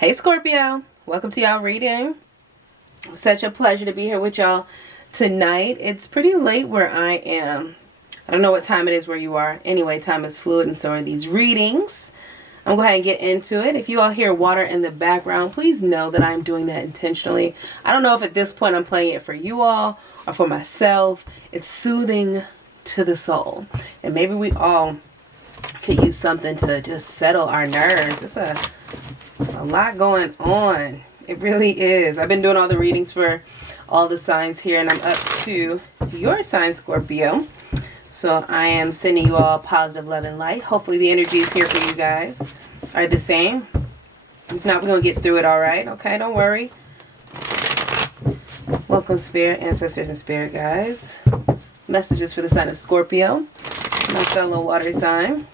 Hey Scorpio, welcome to y'all reading. Such a pleasure to be here with y'all tonight. It's pretty late where I am. I don't know what time it is where you are. Anyway, time is fluid and so are these readings. I'm going to go ahead and get into it. If you all hear water in the background, please know that I'm doing that intentionally. I don't know if at this point I'm playing it for you all or for myself. It's soothing to the soul. And maybe we all could use something to just settle our nerves. It's a lot going on. It really is. I've been doing all the readings for all the signs here, and I'm up to your sign, Scorpio. So I am sending you all positive love and light. Hopefully the energies here for you guys are the same. If not, we're going to get through it all right. Okay, don't worry. Welcome, spirit, ancestors, and spirit guides. Messages for the sign of Scorpio, my fellow water sign.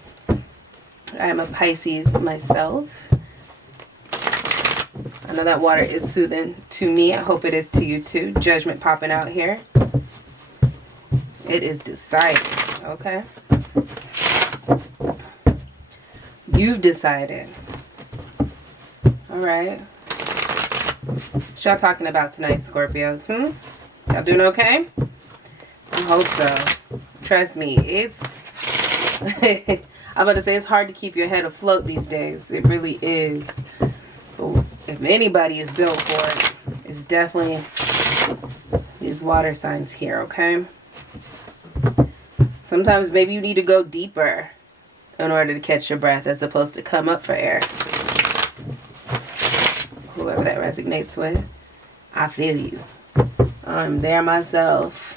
I am a Pisces myself. I know that water is soothing to me. I hope it is to you too. Judgment popping out here. It is decided, okay? You've decided. All right. What y'all talking about tonight, Scorpios? Y'all doing okay? I hope so. Trust me, it's... I'm about to say it's hard to keep your head afloat these days. It really is. But if anybody is built for it, it's definitely these water signs here, okay? Sometimes maybe you need to go deeper in order to catch your breath as opposed to come up for air. Whoever that resonates with, I feel you. I'm there myself.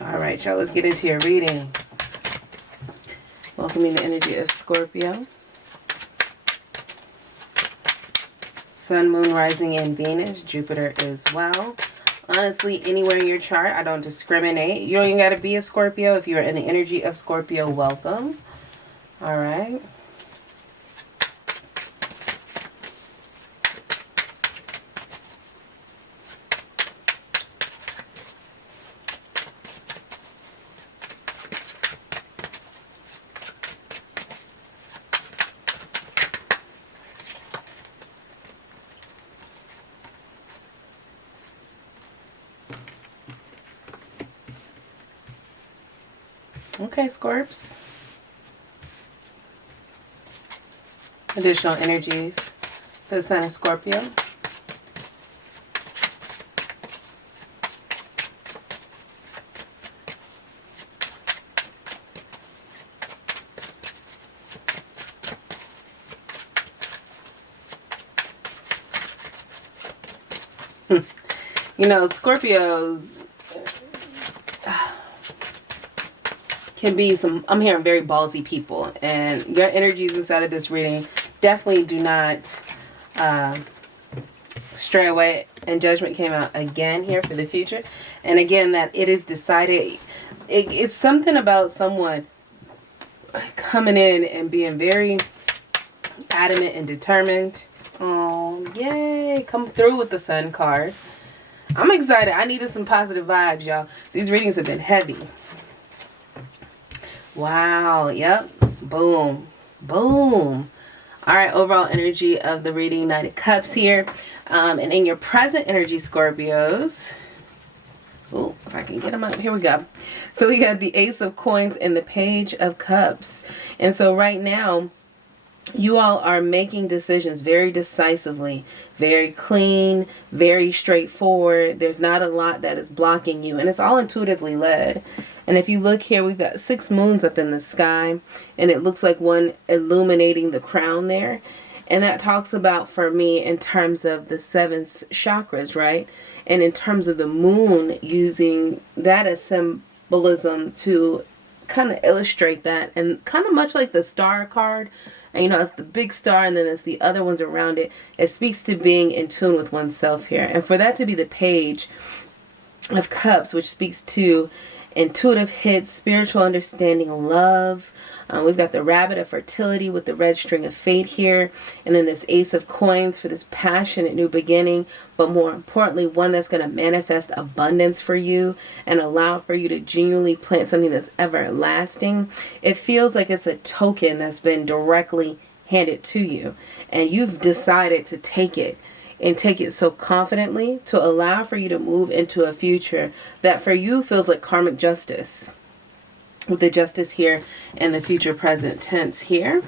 Alright, y'all, let's get into your reading. Welcoming the energy of Scorpio. Sun, Moon, Rising, and Venus. Jupiter as well. Honestly, anywhere in your chart, I don't discriminate. You don't even got to be a Scorpio. If you're in the energy of Scorpio, welcome. Alright. Okay, Scorps. Additional energies for the sign of Scorpio. You know, Scorpios can be some, I'm hearing very ballsy people, and your energies inside of this reading definitely do not stray away. And judgment came out again here for the future, and again that it is decided. It's something about someone coming in and being very adamant and determined. Oh yay, come through with the Sun card. I'm excited. I needed some positive vibes, y'all. These readings have been heavy. Wow, yep. Boom. Boom. All right, overall energy of the reading, Knight of Cups here. And in your present energy, Scorpios. Oh, if I can get them up. Here we go. So we got the Ace of Coins and the Page of Cups. And so right now, you all are making decisions very decisively, very clean, very straightforward. There's not a lot that is blocking you, and it's all intuitively led. And if you look here, we've got 6 moons up in the sky, and it looks like one illuminating the crown there. And that talks about, for me, in terms of the 7 chakras, right? And in terms of the moon, using that as symbolism to kind of illustrate that. And kind of much like the star card, and you know, it's the big star and then there's the other ones around it. It speaks to being in tune with oneself here. And for that to be the Page of Cups, which speaks to intuitive hits, spiritual understanding, love. We've got the Rabbit of Fertility with the red string of fate here. And then this Ace of Coins for this passionate new beginning. But more importantly, one that's going to manifest abundance for you and allow for you to genuinely plant something that's everlasting. It feels like it's a token that's been directly handed to you, and you've decided to take it, and take it so confidently to allow for you to move into a future that for you feels like karmic justice, with the justice here and the future present tense here.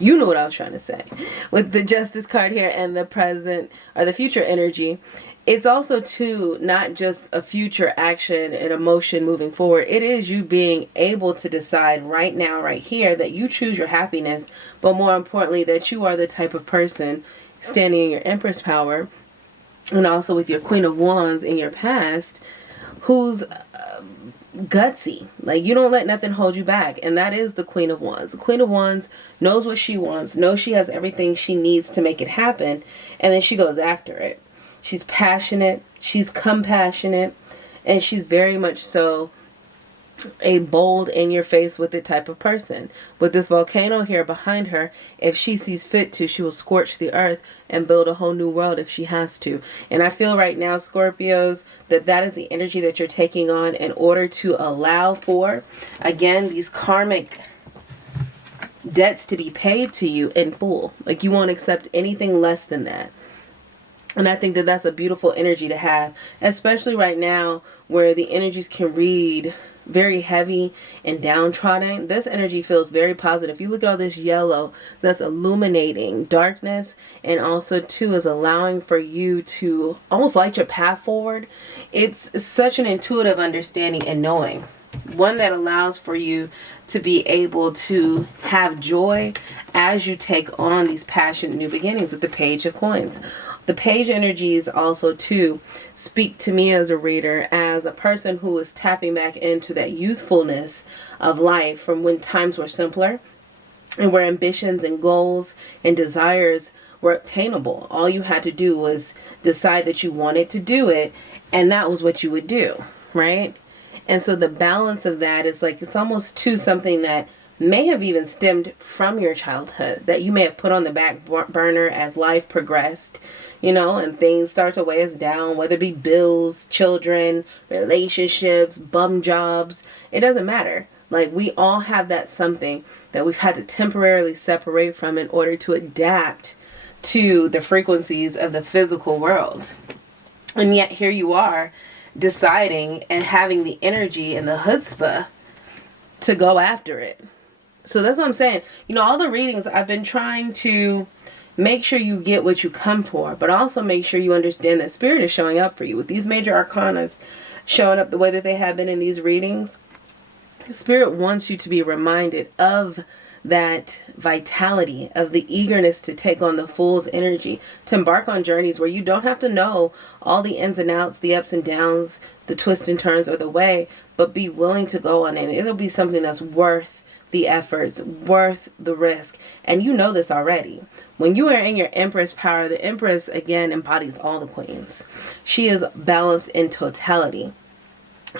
You know what I was trying to say. With the justice card here and the present or the future energy, it's also too not just a future action and emotion moving forward. It is you being able to decide right now, right here, that you choose your happiness, but more importantly, that you are the type of person standing in your Empress power, and also with your Queen of Wands in your past, who's gutsy. Like, you don't let nothing hold you back. And that is the Queen of Wands. The Queen of Wands knows what she wants, knows she has everything she needs to make it happen, and then she goes after it. She's passionate, she's compassionate, and she's very much so a bold in your face with it type of person. With this volcano here behind her, if she sees fit to, she will scorch the earth and build a whole new world if she has to. And I feel right now, Scorpios, that that is the energy that you're taking on in order to allow for, again, these karmic debts to be paid to you in full. Like, you won't accept anything less than that. And I think that that's a beautiful energy to have, especially right now where the energies can read very heavy and downtrodden. This energy feels very positive. If you look at all this yellow, that's illuminating darkness, and also too is allowing for you to almost light your path forward. It's such an intuitive understanding and knowing, one that allows for you to be able to have joy as you take on these passionate new beginnings with the Page of Coins. The page energies also too speak to me as a reader, as a person who is tapping back into that youthfulness of life from when times were simpler and where ambitions and goals and desires were obtainable. All you had to do was decide that you wanted to do it, and that was what you would do, right? And so the balance of that is like, it's almost to something that may have even stemmed from your childhood, that you may have put on the back burner as life progressed, you know, and things start to weigh us down, whether it be bills, children, relationships, bum jobs. It doesn't matter. Like, we all have that something that we've had to temporarily separate from in order to adapt to the frequencies of the physical world. And yet here you are deciding and having the energy and the chutzpah to go after it. So that's what I'm saying. You know, all the readings, I've been trying to make sure you get what you come for, but also make sure you understand that Spirit is showing up for you. With these major arcanas showing up the way that they have been in these readings, Spirit wants you to be reminded of that vitality, of the eagerness to take on the Fool's energy, to embark on journeys where you don't have to know all the ins and outs, the ups and downs, the twists and turns or the way, but be willing to go on it. It'll be something that's worth the efforts, worth the risk. And you know this already. When you are in your Empress power, the Empress again embodies all the queens. She is balanced in totality.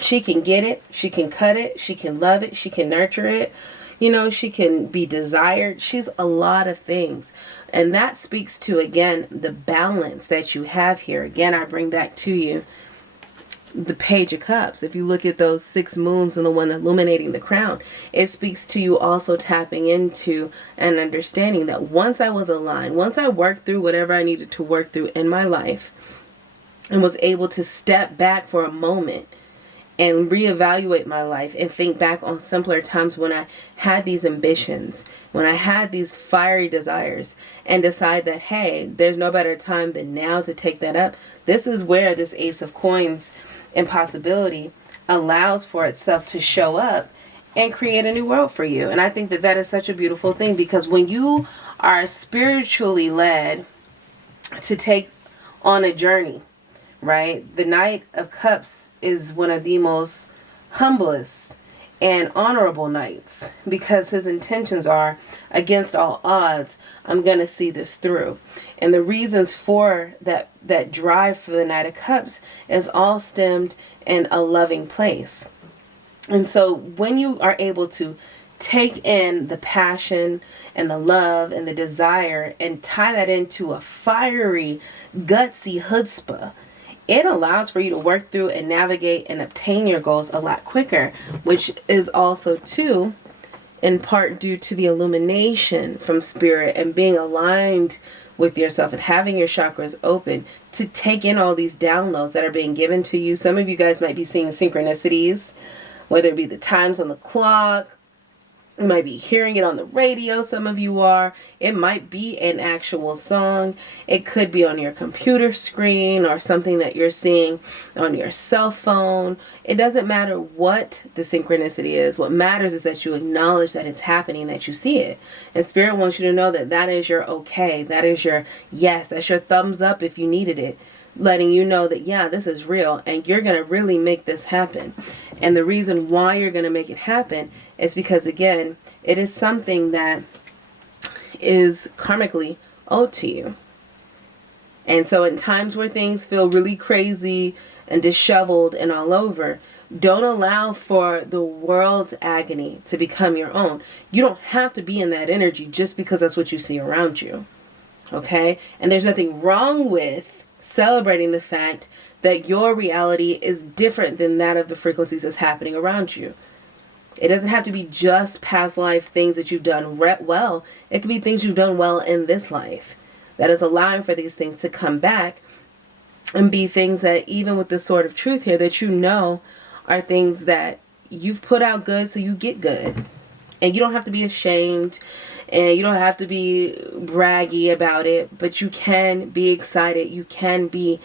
She can get it, she can cut it, she can love it, she can nurture it. You know, she can be desired. She's a lot of things. And that speaks to, again, the balance that you have here. Again, I bring back to you the Page of Cups. If you look at those 6 moons and the one illuminating the crown, it speaks to you also tapping into and understanding that once I was aligned, once I worked through whatever I needed to work through in my life and was able to step back for a moment and reevaluate my life and think back on simpler times when I had these ambitions, when I had these fiery desires, and decide that, hey, there's no better time than now to take that up. This is where this Ace of Coins impossibility allows for itself to show up and create a new world for you. And I think that that is such a beautiful thing, because when you are spiritually led to take on a journey, right? The Knight of Cups is one of the most humblest and honorable knights, because his intentions are, against all odds, I'm going to see this through. And the reasons for that drive for the Knight of Cups is all stemmed in a loving place. And so when you are able to take in the passion and the love and the desire and tie that into a fiery, gutsy chutzpah, it allows for you to work through and navigate and obtain your goals a lot quicker, which is also too in part due to the illumination from spirit and being aligned with yourself and having your chakras open to take in all these downloads that are being given to you. Some of you guys might be seeing synchronicities, whether it be the times on the clock. You might be hearing it on the radio, some of you are. It might be an actual song. It could be on your computer screen or something that you're seeing on your cell phone. It doesn't matter what the synchronicity is. What matters is that you acknowledge that it's happening, that you see it. And Spirit wants you to know that that is your okay. That is your yes. That's your thumbs up if you needed it. Letting you know that, yeah, this is real and you're going to really make this happen. And the reason why you're going to make it happen is because, again, it is something that is karmically owed to you. And so in times where things feel really crazy and disheveled and all over, don't allow for the world's agony to become your own. You don't have to be in that energy just because that's what you see around you. Okay? And there's nothing wrong with celebrating the fact that your reality is different than that of the frequencies that's happening around you. It doesn't have to be just past life things that you've done well. It could be things you've done well in this life that is allowing for these things to come back and be things that, even with this sort of truth here, that you know are things that you've put out good, so you get good. And you don't have to be ashamed and you don't have to be braggy about it, but you can be excited. You can be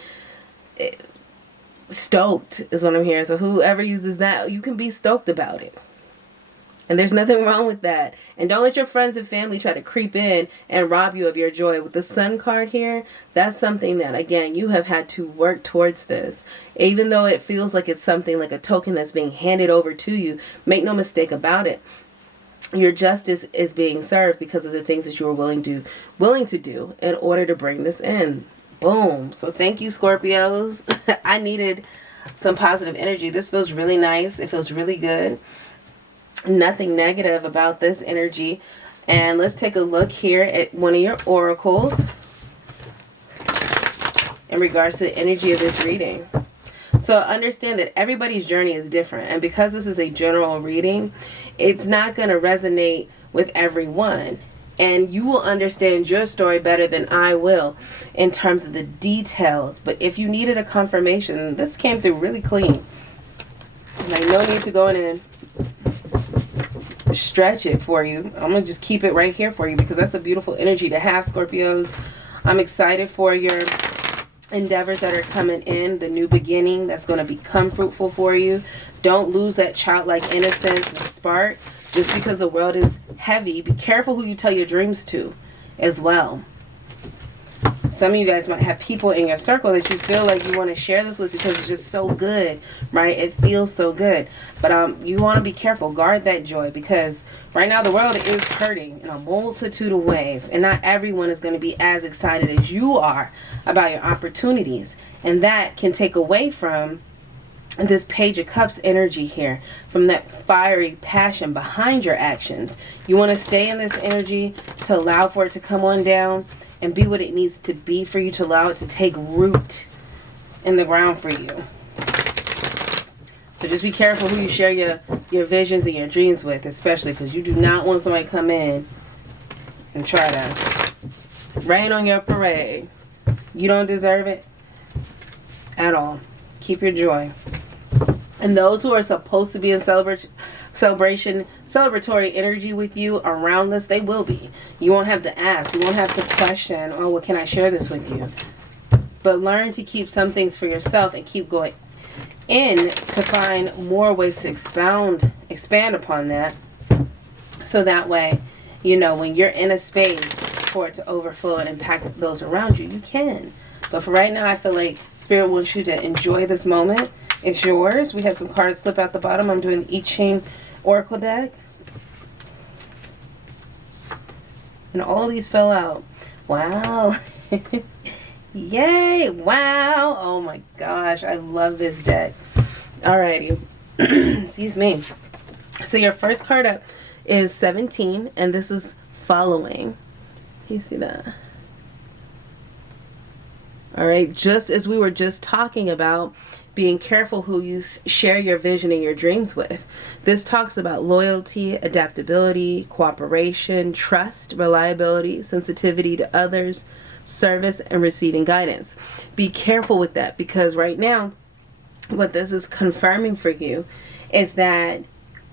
stoked is what I'm hearing. So whoever uses that, you can be stoked about it. And there's nothing wrong with that. And don't let your friends and family try to creep in and rob you of your joy. With the Sun card here, that's something that, again, you have had to work towards this. Even though it feels like it's something like a token that's being handed over to you, make no mistake about it. Your justice is being served because of the things that you were willing to do in order to bring this in. Boom. So thank you, Scorpios. I needed some positive energy. This feels really nice. It feels really good. Nothing negative about this energy. And let's take a look here at one of your oracles in regards to the energy of this reading. So understand that everybody's journey is different. And because this is a general reading, it's not going to resonate with everyone. And you will understand your story better than I will in terms of the details. But if you needed a confirmation, this came through really clean. Like, no need to go in and stretch it for you. I'm going to just keep it right here for you because that's a beautiful energy to have, Scorpios. I'm excited for your endeavors that are coming in, the new beginning that's going to become fruitful for you. Don't lose that childlike innocence and spark just because the world is heavy. Be careful who you tell your dreams to as well. Some of you guys might have people in your circle that you feel like you want to share this with because it's just so good, right? It feels so good. But you want to be careful. Guard that joy because right now the world is hurting in a multitude of ways. And not everyone is going to be as excited as you are about your opportunities. And that can take away from this Page of Cups energy here, from that fiery passion behind your actions. You want to stay in this energy to allow for it to come on down and be what it needs to be for you, to allow it to take root in the ground for you. So just be careful who you share your visions and your dreams with, especially because you do not want somebody to come in and try to rain on your parade. You don't deserve it at all. Keep your joy. And those who are supposed to be in celebratory energy with you around this, they will be. You won't have to ask. You won't have to question, oh, well, can I share this with you? But learn to keep some things for yourself and keep going in to find more ways to expand upon that. So that way, you know, when you're in a space for it to overflow and impact those around you, you can. But for right now, I feel like Spirit wants you to enjoy this moment. It's yours. We had some cards slip out the bottom. I'm doing the I Ching Oracle deck. And all these fell out. Wow. Yay. Wow. Oh my gosh. I love this deck. Alrighty. Excuse me. So your first card up is 17. And this is following. Can you see that? Alright. Just as we were just talking about, being careful who you share your vision and your dreams with. This talks about loyalty, adaptability, cooperation, trust, reliability, sensitivity to others, service, and receiving guidance. Be careful with that, because right now, what this is confirming for you is that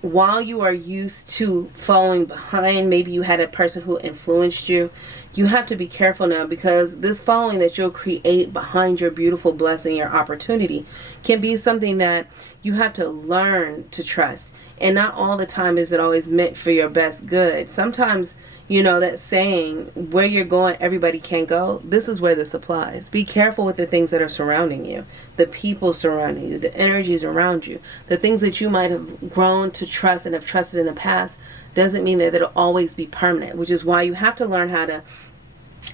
while you are used to following behind, maybe you had a person who influenced you, you have to be careful now, because this following that you'll create behind your beautiful blessing, your opportunity, can be something that you have to learn to trust. And not all the time is it always meant for your best good. Sometimes, you know, that saying, where you're going, everybody can't go. This is where this applies. Be careful with the things that are surrounding you, the people surrounding you, the energies around you, the things that you might have grown to trust and have trusted in the past. Doesn't mean that it'll always be permanent, which is why you have to learn how to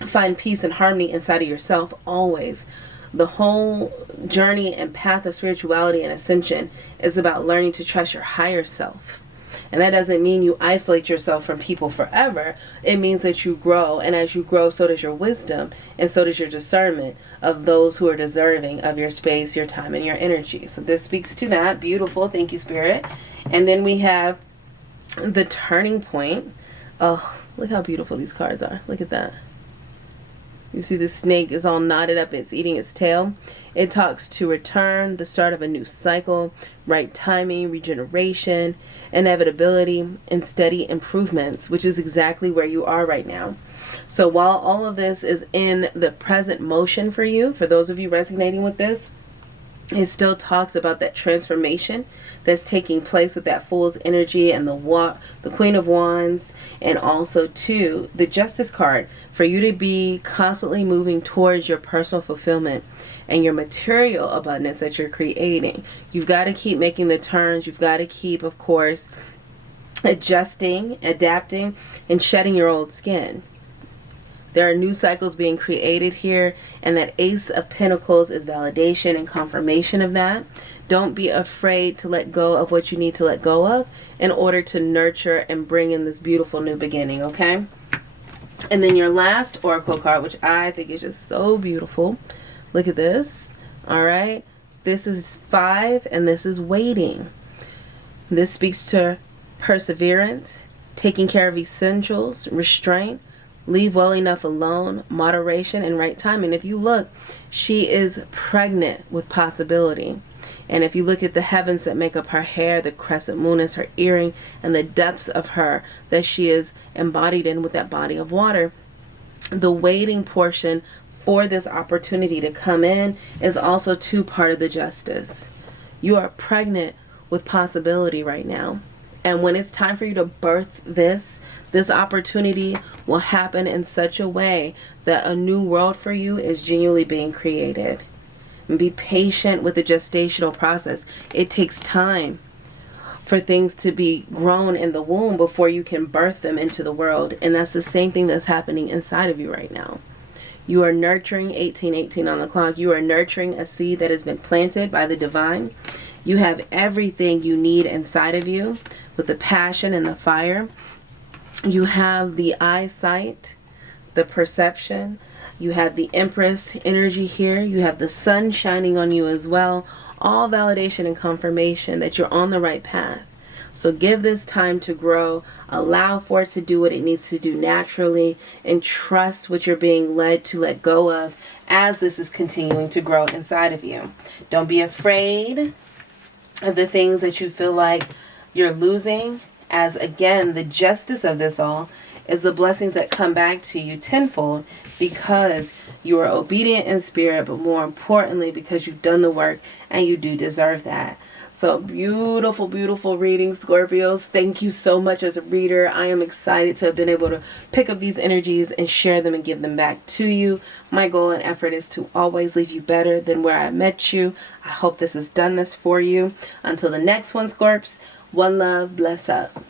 find peace and harmony inside of yourself always. The whole journey and path of spirituality and ascension is about learning to trust your higher self. And that doesn't mean you isolate yourself from people forever. It means that you grow, and as you grow, so does your wisdom, and so does your discernment of those who are deserving of your space, your time, and your energy. So this speaks to that. Beautiful. Thank you, Spirit. And then we have the turning point. Oh, look how beautiful these cards are. Look at that. You see the snake is all knotted up. It's eating its tail. It talks to return, the start of a new cycle, right timing, regeneration, inevitability, and steady improvements, which is exactly where you are right now. So while all of this is in the present motion for you, for those of you resonating with this, it still talks about that transformation that's taking place with that Fool's energy and the Queen of Wands, and also too the Justice card, for you to be constantly moving towards your personal fulfillment and your material abundance that you're creating. You've got to keep making the turns. You've got to keep, of course, adjusting, adapting, and shedding your old skin. There are new cycles being created here, and that Ace of Pentacles is validation and confirmation of that. Don't be afraid to let go of what you need to let go of in order to nurture and bring in this beautiful new beginning, okay? And then your last oracle card, which I think is just so beautiful. Look at this. All right. This is 5, and this is waiting. This speaks to perseverance, taking care of essentials, restraint, leave well enough alone, moderation, and right time. And if you look, she is pregnant with possibility. And if you look at the heavens that make up her hair, the crescent moon is her earring, and the depths of her that she is embodied in with that body of water, the waiting portion for this opportunity to come in is also part of the justice. You are pregnant with possibility right now. And when it's time for you to birth this opportunity will happen in such a way that a new world for you is genuinely being created. And be patient with the gestational process. It takes time for things to be grown in the womb before you can birth them into the world. And that's the same thing that's happening inside of you right now. You are nurturing 1818 on the clock. You are nurturing a seed that has been planted by the divine. You have everything you need inside of you with the passion and the fire. You have the eyesight, the perception. You have the Empress energy here. You have the sun shining on you as well. All validation and confirmation that you're on the right path. So give this time to grow. Allow for it to do what it needs to do naturally. And trust what you're being led to let go of as this is continuing to grow inside of you. Don't be afraid of the things that you feel like you're losing, as again, the justice of this all is the blessings that come back to you tenfold, because you are obedient in spirit, but more importantly, because you've done the work and you do deserve that. So beautiful, beautiful reading, Scorpios. Thank you so much as a reader. I am excited to have been able to pick up these energies and share them and give them back to you. My goal and effort is to always leave you better than where I met you. I hope this has done this for you. Until the next one, Scorps, one love, bless up.